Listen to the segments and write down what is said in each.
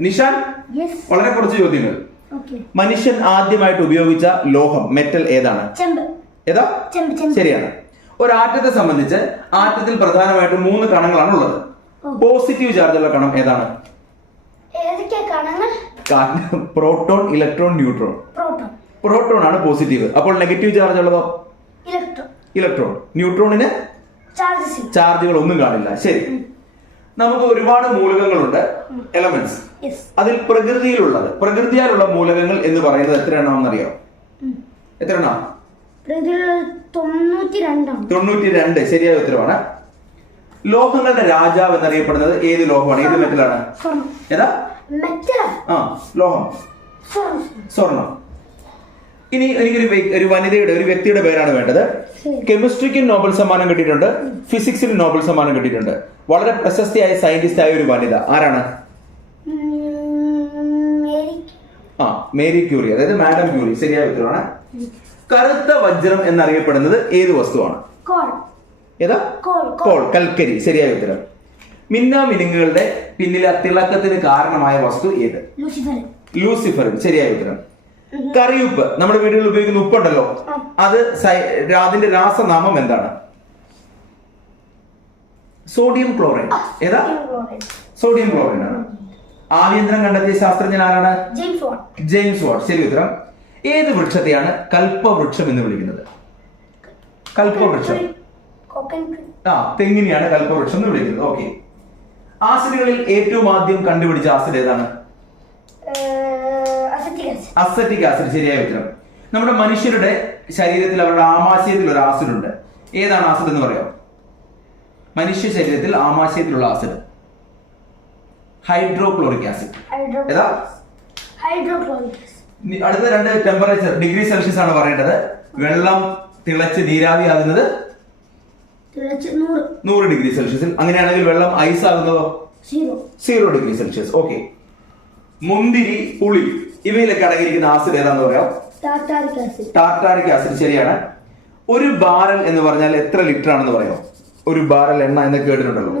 നിഷാൻ വളരെ കുറച്ച് ചോദ്യങ്ങൾ. മനുഷ്യൻ ആദ്യമായിട്ട് ഉപയോഗിച്ച ലോഹം മെറ്റൽ ഏതാണ്? ഏതാ? ശരിയാണ്. ഒരാറ്റത്തെ സംബന്ധിച്ച് ആറ്റത്തിൽ പ്രധാനമായിട്ടും മൂന്ന് കണങ്ങളാണ് ഉള്ളത്. പോസിറ്റീവ് ചാർജ് ഉള്ള കണം ഏതാണ്? Proton electron neutron. Proton. Proton ആണ് പോസിറ്റീവ് അപ്പോൾ നെഗറ്റീവ് ചാർജ് ഉള്ളതോ? Electron electron. ന്യൂട്രോണിന് ചാർജുകൾ ഒന്നും കാണില്ല. ശരി. നമുക്ക് ഒരുപാട് മൂലകങ്ങളുണ്ട് എലമെന്റ്സ് അതിൽ പ്രകൃതിയിലുള്ളത് പ്രകൃതിയാലുള്ള മൂലകങ്ങൾ എന്ന് പറയുന്നത് എത്ര എണ്ണം അറിയാം എത്ര എണ്ണം തൊണ്ണൂറ്റി രണ്ട് ശരിയായ ഉത്തരവാണ്. ലോഹങ്ങളുടെ രാജാവ് എന്നറിയപ്പെടുന്നത് ഏത് ലോഹമാണ്? ഏത് മെറ്റലാണ്? ഏതാ? ആ ലോഹം. സ്വർണം. ഇനി എനിക്കൊരു ഒരു വനിതയുടെ ഒരു വ്യക്തിയുടെ പേരാണ് വേണ്ടത്. കെമിസ്ട്രിക്ക് നോബൽ സമ്മാനം കിട്ടിയിട്ടുണ്ട്. ഫിസിക്സിൽ നോബൽ സമ്മാനം കിട്ടിയിട്ടുണ്ട്. വളരെ പ്രശസ്തിയായ സയന്റിസ്റ്റ് ആയ ഒരു വനിത ആരാണ്? ആ മേരി ക്യൂറി. അതായത് മാഡം ക്യൂറി. ശരിയായ ഉത്തരവാണ്. കറുത്ത വജ്രം എന്നറിയപ്പെടുന്നത് ഏത് വസ്തുവാണ്? കോൾ. ഏതാ? Coal coal. കൽക്കരി. ശരിയായ ഉത്തരം. മിന്നാമിനുങ്ങുകളുടെ പിന്നിലെ തിളക്കത്തിന് കാരണമായ വസ്തു ഏത്? ലൂസിഫർ. ലൂസിഫർ ശരിയായ ഉത്തരം. കറിയുപ്പ്. നമ്മുടെ വീടുകളിൽ ഉപയോഗിക്കുന്ന ഉപ്പുണ്ടല്ലോ. അത് അതിന്റെ രാസനാമം എന്താണ്? Sodium chloride. ഏതാ? Sodium chloride. ആണ്. ആഭ്യന്തരം കണ്ടെത്തിയ ശാസ്ത്രജ്ഞൻ ആരാണ്? James Watt. ശരി ഉത്തരം. ഏത് വൃക്ഷത്തെയാണ് കൽപ്പവൃക്ഷം എന്ന് വിളിക്കുന്നത്? കൽപ്പവൃക്ഷം. ആ തെങ്ങിനെയാണ് കൽപ്പവൃക്ഷം എന്ന് വിളിക്കുന്നത്. ഓക്കെ. ആസിഡുകളിൽ ഏറ്റവും ആദ്യം കണ്ടുപിടിച്ച ആസിഡ് ഏതാണ്? അസറ്റിക് ആസിഡ് ശരിയായ ഉത്തരം. നമ്മുടെ മനുഷ്യരുടെ ശരീരത്തിൽ അവരുടെ ആമാശയത്തിൽ ഒരു ആസിഡ് ഉണ്ട്. ഏതാണ് ആസിഡ് എന്ന് പറയാം? മനുഷ്യ ശരീരത്തിൽ ആമാശയത്തിലുള്ള ആസിഡ് ഹൈഡ്രോക്ലോറിക് ആസിഡ് ഏതാ? ഹൈഡ്രോക്ലോറിക് അടുത്ത രണ്ട് ടെമ്പറേച്ചർ ഡിഗ്രി സെൽഷ്യസ് ആണ് പറയേണ്ടത്. വെള്ളം തിളച്ച് നീരാവിയാകുന്നത് നൂറ്. ഡിഗ്രി സെൽഷ്യസിൽ അങ്ങനെയാണെങ്കിൽ വെള്ളം ഐസ് ആകുന്നതോ? സീറോ ഡിഗ്രി സെൽഷ്യസ് ഓക്കെ മുന്തിരി പുളി. ഇവയിലൊക്കെ അടങ്ങിയിരിക്കുന്ന ആസിഡ് ഏതാന്ന് പറയാം? ടാർട്ടാറിക് ആസിഡ് ശരിയാണ്. ഒരു ബാരൽ എന്ന് പറഞ്ഞാൽ എത്ര ലിറ്റർ ആണെന്ന് പറയാം? ഒരു ബാരൽ എണ്ണ എന്ന് കേട്ടിട്ടുണ്ടല്ലോ.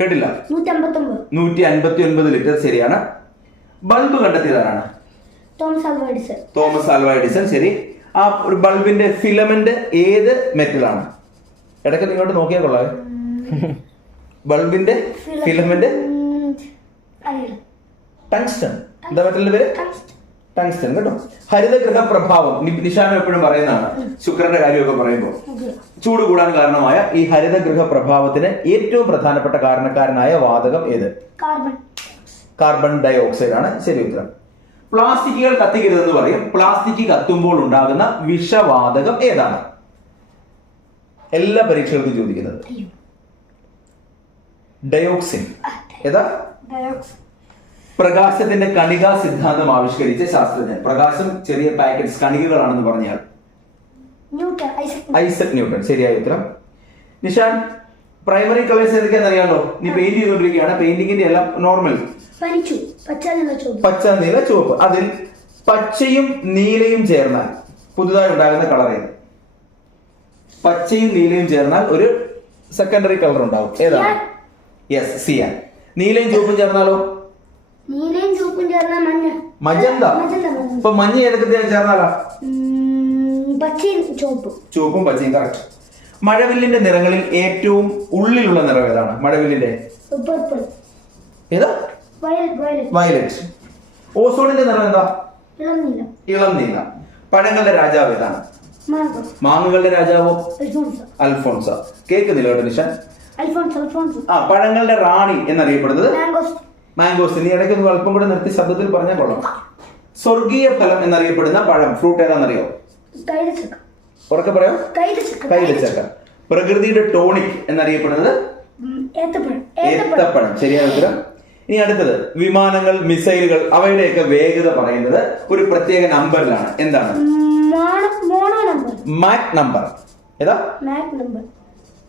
കേട്ടില്ല? നൂറ്റി അൻപത്തി ഒൻപത് ലിറ്റർ ശരിയാണ്. Bulb കണ്ടെത്തിയതാരാണ് Thomas Alva Edison. Thomas Alva Edison ശരി. ആ ഒരു ബൾബിന്റെ ഫിലമെന്റ് ഏത് മെറ്റലാണ്? ഇടയ്ക്ക് നിങ്ങോട്ട് നോക്കിയാൽ കൊള്ളാവേ. ബൾബിന്റെ ഫിലമെന്റ്. ടങ്സ്റ്റൺ. എന്താ മെറ്റലിന്റെ പേര്. ടങ്സ്റ്റൺ കേട്ടോ. ഹരിതഗൃഹ പ്രഭാവം നിഷാനം എപ്പോഴും പറയുന്നതാണ്. ശുക്രന്റെ കാര്യമൊക്കെ പറയുമ്പോൾ ചൂട് കൂടാൻ കാരണമായ ഈ ഹരിതഗൃഹ പ്രഭാവത്തിന് ഏറ്റവും പ്രധാനപ്പെട്ട കാരണക്കാരനായ വാതകം ഏത്? കാർബൺ. ഡൈ ഓക്സൈഡ് ആണ് ശരി ഉത്തരം. പ്ലാസ്റ്റിക്കുകൾ കത്തിക്കരുതെന്ന് പറയും. പ്ലാസ്റ്റിക് കത്തുമ്പോൾ ഉണ്ടാകുന്ന വിഷവാതകം ഏതാണ്? എല്ലാ പരീക്ഷകൾക്കും ചോദിക്കുന്നത്. ഡയോക്സിൻ. ഏതാ? ഡയോക്സ് പ്രകാശത്തിന്റെ കണികാ സിദ്ധാന്തം ആവിഷ്കരിച്ച ശാസ്ത്രജ്ഞൻ. പ്രകാശം ചെറിയ പാക്കറ്റ്സ് കണികകളാണെന്ന് പറഞ്ഞാൽ? Newton Isaac Newton. ശരിയായ ഉത്തരം. നിഷാൻ പ്രൈമറി കളേഴ്സ് ഏതൊക്കെയാണെന്ന് അറിയാമല്ലോ? നീ പെയിന്റ് ചെയ്തുകൊണ്ടിരിക്കുകയാണ്. പെയിന്റിങ്ങിന്റെ എല്ലാം നോർമൽ പച്ച നീല ചുവപ്പ്. അതിൽ പച്ചയും നീലയും ചേർന്നാൽ പുതുതായി ഉണ്ടാകുന്ന കളർ ഏത്? പച്ചയും നീലയും ചേർന്നാൽ ഒരു സെക്കൻഡറി കളർ ഉണ്ടാവും. ഏതാണ്? Yes cyan. നീലയും ചുവപ്പും ചേർന്നാലോ? നീലയും ചുവപ്പും ചേർന്ന മഞ്ഞ. മജന്ത. ഇപ്പൊ മഞ്ഞ ഏതൊക്കെ ചേർന്നാലാ? പച്ചയും ചുവപ്പും. ചുവപ്പും പച്ചയും കറക്റ്റ് മഴവില്ലിന്റെ നിറങ്ങളിൽ ഏറ്റവും ഉള്ളിലുള്ള നിറം ഏതാണ്? മഴവില്ലിന്റെ? പർപ്പിൾ ഏതാ? വയലറ്റ്. ഓസോണിന്റെ നിറം എന്താ? ഇളം നീല. പഴങ്ങളുടെ രാജാവ് ഏതാണ്? മാങ്ങകളുടെ രാജാവോ? അൽഫോൺസോ. കേൾക്കുന്നില്ല കേട്ടോ നിഷാൻ ആ പഴങ്ങളുടെ റാണി എന്നറിയപ്പെടുന്നത്? മാംഗോസ് ഇനി നീ ഇടയ്ക്ക് ഒന്ന് അല്പം കൂടെ നിർത്തി ശബ്ദത്തിൽ പറഞ്ഞാൽ കൊള്ളാം. സ്വർഗീയ ഫലം എന്നറിയപ്പെടുന്ന പഴം. ഫ്രൂട്ട് ഏതാണെന്നറിയോ? ഉറക്കെ പറയാം. കൈതച്ചക്ക പ്രകൃതിയുടെ ടോണിക് എന്നറിയപ്പെടുന്നത്? ഏത്തപ്പഴം. ശരിയായ ഉത്തരം. ഇനി അടുത്തത്. വിമാനങ്ങൾ മിസൈലുകൾ അവയുടെയൊക്കെ വേഗത പറയുന്നത് ഒരു പ്രത്യേക നമ്പറിലാണ് എന്താണ്? മാക് നമ്പർ ഏതാ? മാക് നമ്പർ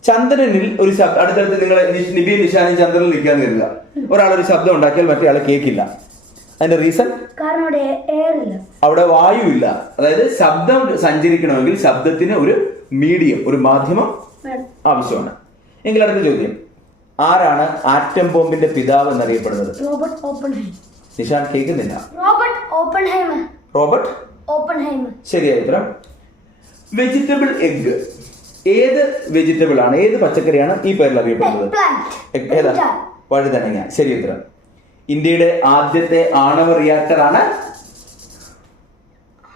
ചന്ദ്രനിൽ ഒരു ശബ്ദം അടുത്തടുത്ത് നിങ്ങൾ നിബി നിഷാനും ചന്ദ്രനിൽ നിൽക്കാൻ കരുതുക ഒരാൾ ഒരു ശബ്ദം ഉണ്ടാക്കിയാൽ മറ്റേ ആളെ കേൾക്കില്ല. അതിന്റെ റീസൺ അവിടെ വായു ഇല്ല. അതായത് ശബ്ദം സഞ്ചരിക്കണമെങ്കിൽ ശബ്ദത്തിന് ഒരു മീഡിയം ഒരു മാധ്യമം ആവശ്യമാണ്. എങ്കിൽ അടുത്ത ചോദ്യം. ആരാണ് ആറ്റം ബോംബിന്റെ പിതാവ് എന്നറിയപ്പെടുന്നത്? Robert Oppenheimer. നിഷാൻ കേൾക്കുന്നില്ല. Robert Oppenheimer. റോബർട്ട്? ഓപ്പൺഹൈമർ. ശരിയായ ഉത്തരം. വെജിറ്റബിൾ എഗ് ഏത് വെജിറ്റബിൾ ആണ് ഏത് പച്ചക്കറിയാണ് ഈ പേരിൽ അറിയപ്പെടുന്നത്? ഏതാ? വഴുതനങ്ങ. ശരി ഉത്തരം. ഇന്ത്യയുടെ ആദ്യത്തെ ആണവ റിയാക്ടർ ആണ്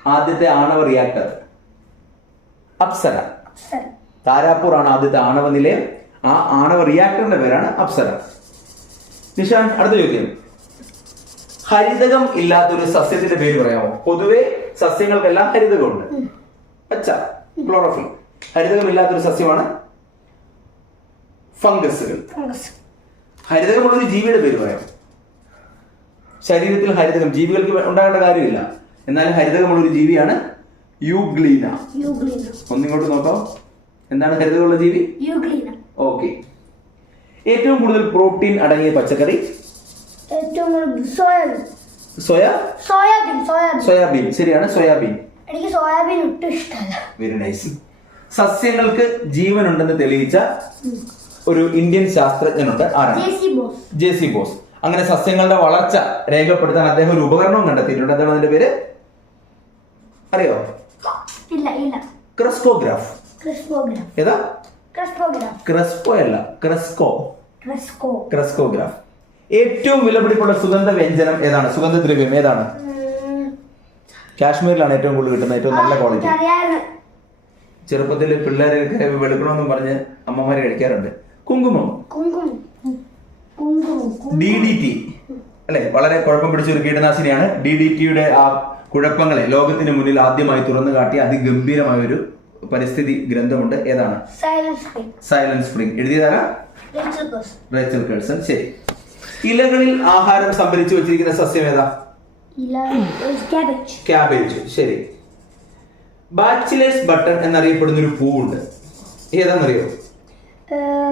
ആദ്യത്തെ ആണവ റിയാക്ടർ അപ്സര. താരാപൂർ ആണ് ആദ്യത്തെ ആണവ നിലയം. ആ ആണവ റിയാക്ടറിന്റെ പേരാണ് അപ്സര. നിഷാൻ അടുത്ത ചോദ്യം. ഹരിതകം ഇല്ലാത്തൊരു സസ്യത്തിന്റെ പേര് പറയാമോ? പൊതുവെ സസ്യങ്ങൾക്കെല്ലാം ഹരിതകമുണ്ട്. പച്ച ക്ലോറോഫിൽ ഹരിതകം ഇല്ലാത്തൊരു സസ്യമാണ് ഫംഗസുകൾ. ഫംഗസ്. ഹരിതകമുള്ളൊരു ജീവിയുടെ പേര് പറയാം. ശരീരത്തിൽ ഹരിതകം ജീവികൾക്ക് ഉണ്ടാകേണ്ട കാര്യമില്ല. എന്നാലും ഹരിതകമുള്ളൊരു ജീവിയാണ് യൂഗ്ലീന. ഒന്നിങ്ങോട്ട് നോക്കാം. എന്താണ് ഹരിതകമുള്ള ജീവി? ഓക്കെ. ഏറ്റവും കൂടുതൽ പ്രോട്ടീൻ അടങ്ങിയ പച്ചക്കറി? ഏറ്റവും കൂടുതൽ soybean. Soya? Soybean soybean. Soybean. ശരിയാണ് സോയാബീൻ. എനിക്ക് സോയാബീൻ ഒട്ടും ഇഷ്ടമല്ല. വെരി നൈസ് സസ്യങ്ങൾക്ക് ജീവനുണ്ടെന്ന് തെളിയിച്ച ഒരു ഇന്ത്യൻ ശാസ്ത്രജ്ഞനുണ്ട് ആരാണ്? J C Bose. അങ്ങനെ സസ്യങ്ങളുടെ വളർച്ച രേഖപ്പെടുത്താൻ അദ്ദേഹം ഒരു ഉപകരണവും കണ്ടെത്തിയിട്ടുണ്ട്. എന്താണ് അതിന്റെ പേര്? അറിയോ? ക്രസ്കോഗ്രാഫ് ഏതാ? ക്രസ്കോ അല്ല ക്രസ്കോ. ക്രിസ്കോ. ക്രസ്കോഗ്രാഫ്. ഏറ്റവും വിലപിടിപ്പുള്ള സുഗന്ധ വ്യഞ്ജനം ഏതാണ്? സുഗന്ധദ്രവ്യം ഏതാണ്? കാശ്മീരിലാണ് ഏറ്റവും കൂടുതൽ കിട്ടുന്ന ഏറ്റവും നല്ല ക്വാളിറ്റി ചെറുപ്പത്തിൽ പിള്ളേരൊക്കെ വെളുക്കണമെന്നും പറഞ്ഞ് അമ്മമാര് കഴിക്കാറുണ്ട്. കുങ്കുമം. കുങ്കുമം. ഡി ഡി ടി അല്ലെ? വളരെ കുഴപ്പം പിടിച്ച ഒരു കീടനാശിനിയാണ് ഡി ഡി ടിയുടെ ആ കുഴപ്പങ്ങളെ ലോകത്തിന് മുന്നിൽ ആദ്യമായി തുറന്നു കാട്ടിയ അതിഗംഭീരമായ ഒരു പരിസ്ഥിതി ഗ്രന്ഥമുണ്ട്. ഏതാണ്? Silent Spring എഴുതിയതാരാ? റിച്ചൽ കേൾസൺ ശരി. ഇലകളിൽ ആഹാരം സംഭരിച്ചു വെച്ചിരിക്കുന്ന സസ്യം ഏതാ? ക്യാബേജ് ശരി. ബാച്ചിലേഴ്സ് ബട്ടൺ എന്നറിയപ്പെടുന്ന ഒരു പൂവുണ്ട് ഏതാണെന്നറിയോ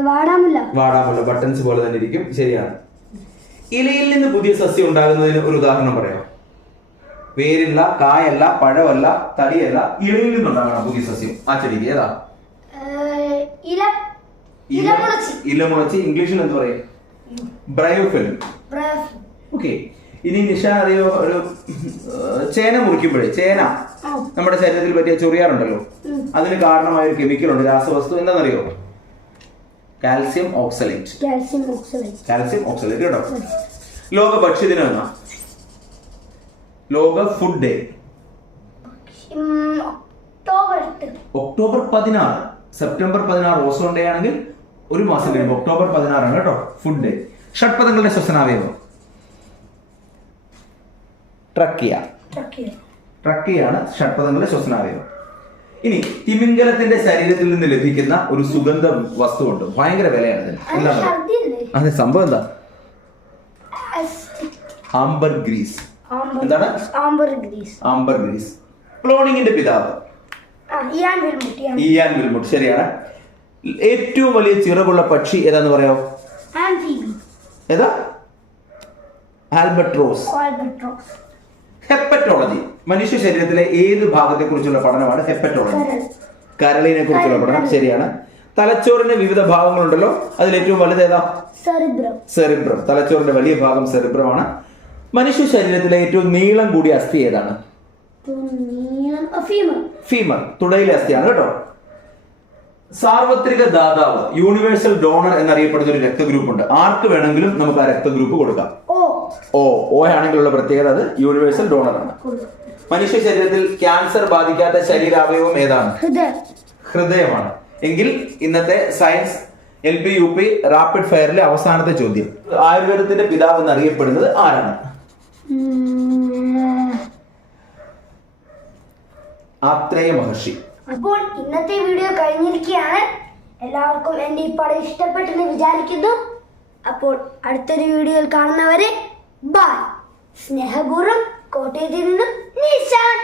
വാടാമുല്ല. വാടാമുള്ള ബട്ടൺസ് പോലെ തന്നെ ഇരിക്കും. ശരിയാണ്. ഇലയിൽ നിന്ന് പുതിയ സസ്യം ഉണ്ടാകുന്നതിന് ഒരു ഉദാഹരണം പറയാം. വേരില്ല കായല്ല പഴമല്ല തടിയല്ല ഇലയിൽ നിന്നുണ്ടാകണം പുതിയ സസ്യം. ആ ചെടിക്ക് ഏതാ? ഇല. ഇലമുളച്ചി. ഇംഗ്ലീഷിൽ എന്ത് പറയും? ബ്രയോഫിൽ. ഓക്കെ. ഇനി നിഷ അറിയോ? ഒരു ചേന മുറിക്കുമ്പോഴേ ചേന. നമ്മുടെ ശരീരത്തിൽ പറ്റിയ ചൊറിയാറുണ്ടല്ലോ. അതിന് കാരണമായ ഒരു കെമിക്കൽ ഉണ്ട്. രാസവസ്തു എന്താണെന്നറിയോ? Calcium oxalate. Calcium oxalate. കേട്ടോ. ലോക ഭക്ഷ്യദിനം എന്നാ ലോക ഫുഡ് ഡേ ഒക്ടോബർ പതിനാറ്. സെപ്റ്റംബർ പതിനാറ് ഓസോൺ ഡേ ആണെങ്കിൽ ഒരു മാസം കഴിയുമ്പോൾ ഒക്ടോബർ പതിനാറാണ് കേട്ടോ ഫുഡ് ഡേ ഷഡ്പദങ്ങളുടെ ശ്വസനാവയവം. ട്രക്കിയ. ട്രക്കിയ. ട്രക്കിയാണ് ഷഡ്പദങ്ങളുടെ ശ്വസനാവയവം. ഇനി തിമിംഗലത്തിന്റെ ശരീരത്തിൽ നിന്ന് ലഭിക്കുന്ന ഒരു സുഗന്ധ വസ്തുവുണ്ട്. ഭയങ്കര വിലയാണ് ഇതിന്. എന്താണ്? അതെ സംഭവം എന്താ? Ambergris. എന്താണ്? Ambergris. Ambergris. ക്ലോണിങ്ങിന്റെ പിതാവ്. ഇയാൻ വിൽമുട്ട് ശരിയാണ്. ഏറ്റവും വലിയ ചിറകുള്ള പക്ഷി ഏതാന്ന് പറയോ? ഏതാ? ആൽബട്രോസ്. ആൽബട്രോസ്. ഹെപ്പറ്റോളജി മനുഷ്യ ശരീരത്തിലെ ഏത് ഭാഗത്തെ കുറിച്ചുള്ള പഠനമാണ് ഹെപ്പറ്റോളജി കരളിനെ കുറിച്ചുള്ള പഠനം. ശരിയാണ്. തലച്ചോറിന്റെ വിവിധ ഭാഗങ്ങളുണ്ടല്ലോ. അതിൽ ഏറ്റവും വലുത് ഏതാ? സെറിബ്രം. തലച്ചോറിന്റെ വലിയ ഭാഗം സെറിബ്രമാണ്. മനുഷ്യ ശരീരത്തിലെ ഏറ്റവും നീളം കൂടിയ അസ്ഥി ഏതാണ്? ഫീമർ തുടയിലെ അസ്ഥിയാണ് കേട്ടോ. സാർവത്രിക ദാതാവ് യൂണിവേഴ്സൽ ഡോണർ എന്നറിയപ്പെടുന്ന ഒരു രക്തഗ്രൂപ്പ് ഉണ്ട് ആർക്ക് വേണമെങ്കിലും നമുക്ക് ആ രക്തഗ്രൂപ്പ് കൊടുക്കാം. ഓ ഓ ആണെങ്കിലുള്ള പ്രത്യേകത അത് യൂണിവേഴ്സൽ ഡോണറാണ് ആണ്. മനുഷ്യ ശരീരത്തിൽ ക്യാൻസർ ബാധിക്കാത്ത ശരീരാവയവം ഏതാണ്? ഹൃദയമാണ്. എങ്കിൽ ഇന്നത്തെ science L P U P rapid ഫയറിലെ അവസാനത്തെ ചോദ്യം. ആയുർവേദത്തിന്റെ പിതാവ് എന്നറിയപ്പെടുന്നത് ആരാണ്? ആത്രേയ മഹർഷി. അപ്പോൾ ഇന്നത്തെ വീഡിയോ കഴിഞ്ഞിരിക്കുകയാണ്. എല്ലാവർക്കും എന്റെ ഈ പടം ഇഷ്ടപ്പെട്ടെന്ന് വിചാരിക്കുന്നു. അപ്പോൾ അടുത്തൊരു വീഡിയോയിൽ കാണുന്നവരെ ബൈ സ്നേഹപൂർവം കോട്ടയത്തിൽ നിന്നും നിശാൻ.